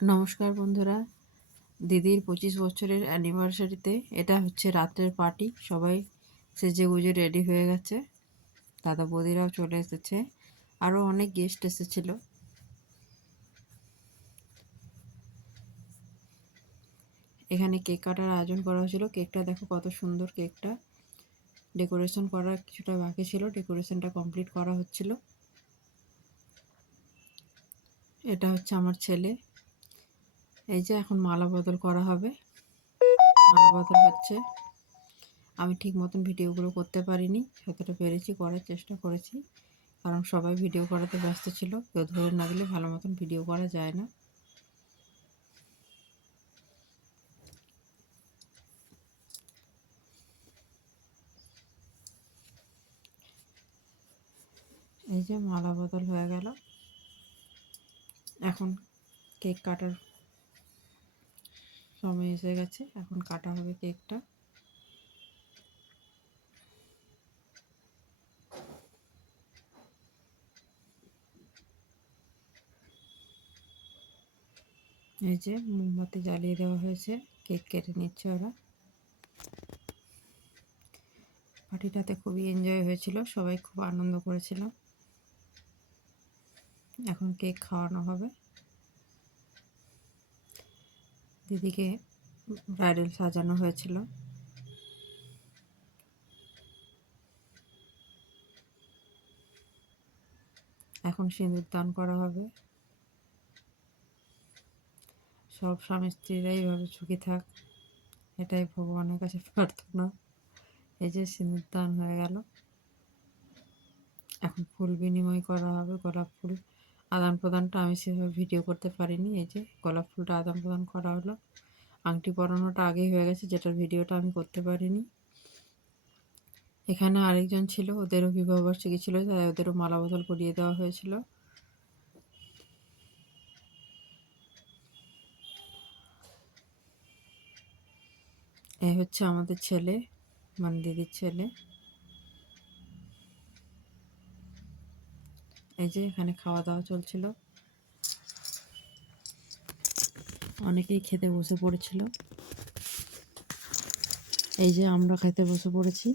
নমস্কার বন্ধুরা, দিদির 25 বছরের অ্যানিভার্সারিতে এটা হচ্ছে রাত্রের পার্টি। সবাই সেজেগুজে রেডি হয়ে গেছে, দাদা বৌদিরাও চলে এসেছে, আরও অনেক গেস্ট এসেছিল। এখানে কেক কাটার আয়োজন করা হয়েছিল। কেকটা দেখো কত সুন্দর, কেকটা ডেকোরেশন করা কিছুটা বাকি ছিল, ডেকোরেশনটা কমপ্লিট করা হচ্ছিল। এটা হচ্ছে আমার ছেলে। এই যে এখন মালা বদল করা হবে, মালা বদল হচ্ছে। আমি ঠিক মতন ভিডিওগুলো করতে পারিনি, যতটা পেরেছি করার চেষ্টা করেছি, কারণ সবাই ভিডিও করাতে ব্যস্ত ছিল। কেউ ধরে না দিলে ভালো মতন ভিডিও করা যায় না। এই যে মালা বদল হয়ে গেল, এখন কেক কাটার সময় এসে গেছে, এখন কাটা হবে কেকটা। এই যে মোমবাতি জ্বালিয়ে দেওয়া হয়েছে, কেক কেটে নিচ্ছে ওরা। পার্টিটাতে খুবই এনজয় হয়েছিল, সবাই খুব আনন্দ করেছিল। এখন কেক খাওয়ানো হবে। দিদিকে ব্রাইডাল সাজানো হয়েছিল। এখন সিঁদুর দান করা হবে। সব স্বামী স্ত্রীরা এইভাবে সুখী থাক, এটাই ভগবানের কাছে প্রার্থনা। এই যে সিঁদুর দান হয়ে গেল, এখন ফুল বিনিময় করা হবে। গোলাপ ফুল আদান প্রদানটা আমি সেভাবে ভিডিও করতে পারিনি। এই যে গোলাপ ফুলটা আদান প্রদান করা হলো। আংটি পরানোটা আগেই হয়ে গেছে, যেটার ভিডিওটা আমি করতে পারিনি। এখানে আরেকজন ছিল, ওদেরও বিবাহবার্ষিকী ছিল, তাই ওদেরও মালা বদল করিয়ে দেওয়া হয়েছিল। এই হচ্ছে আমাদের ছেলে, মানে দিদির ছেলে। এই যে এখানে খাওয়া দাওয়া চলছিল, অনেকেই খেতে বসে পড়েছিল। এই যে আমরা খেতে বসে পড়েছি।